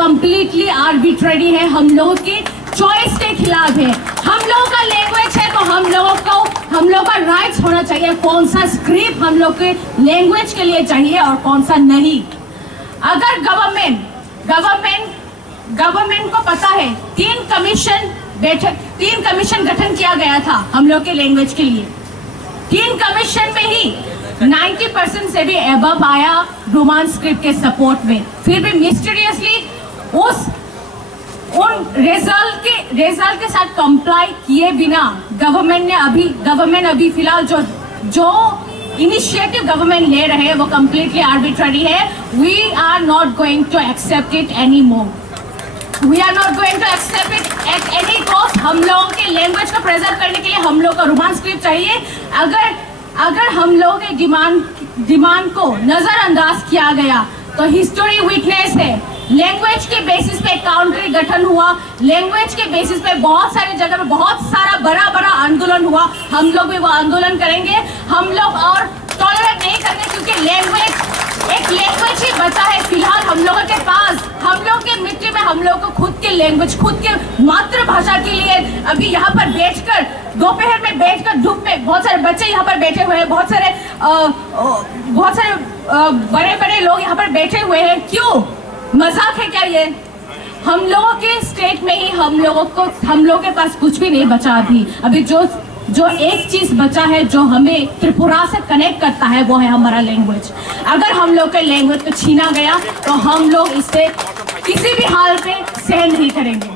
Completely arbitrary है, हम लोगों की चॉइस के खिलाफ है। हम लोगों का लैंग्वेज है तो हम लोगों का राइट्स होना चाहिए, कौन सा स्क्रिप्ट हम लोग के लैंग्वेज के लिए चाहिए और कौन सा नहीं। अगर गवर्नमेंट को पता है 3 कमीशन गठन किया गया था हम लोग के लैंग्वेज के लिए, 3 कमीशन में ही 90% से भी अबव आया रोमान स्क्रिप्ट के सपोर्ट में, फिर भी मिस्टीरियसली उन रिजल्ट के साथ कंप्लाई किए बिना गवर्नमेंट अभी फिलहाल जो इनिशिएटिव गवर्नमेंट ले रहे हैं वो कंप्लीटली आर्बिट्ररी है। We are not going to accept it any more, we are not going to accept it at any cost. हम लोगों के लैंग्वेज को प्रेजर्व करने के लिए हम लोग को रोमान स्क्रिप्ट चाहिए। अगर हम लोगों के डिमांड को नजरअंदाज किया गया तो हिस्टोरी वीकनेस है। लैंग्वेज के बेसिस पे काउंट्री गठन हुआ, लैंग्वेज के बेसिस पे बहुत सारी जगह पे बहुत सारा बड़ा आंदोलन हुआ। हम लोग भी वो आंदोलन करेंगे, हम लोग और टॉलरेट नहीं करेंगे, क्योंकि एक लैंग्वेज ही बचा है फिलहाल हम लोगों के पास। हम लोग के मिट्टी में हम लोग को खुद के लैंग्वेज, खुद के मातृभाषा के लिए अभी यहाँ पर बैठकर दोपहर में बैठकर धूप में बहुत सारे बच्चे यहाँ पर बैठे हुए हैं, बहुत सारे बड़े लोग यहाँ पर बैठे हुए हैं। क्यों? मजाक है क्या ये? हम लोगों के स्टेट में ही हम लोगों के पास कुछ भी नहीं बचा अभी जो एक चीज बचा है जो हमें त्रिपुरा से कनेक्ट करता है, वो है हमारा लैंग्वेज। अगर हम लोग के लैंग्वेज को छीना गया तो हम लोग इसे किसी भी हाल पे सहन नहीं करेंगे।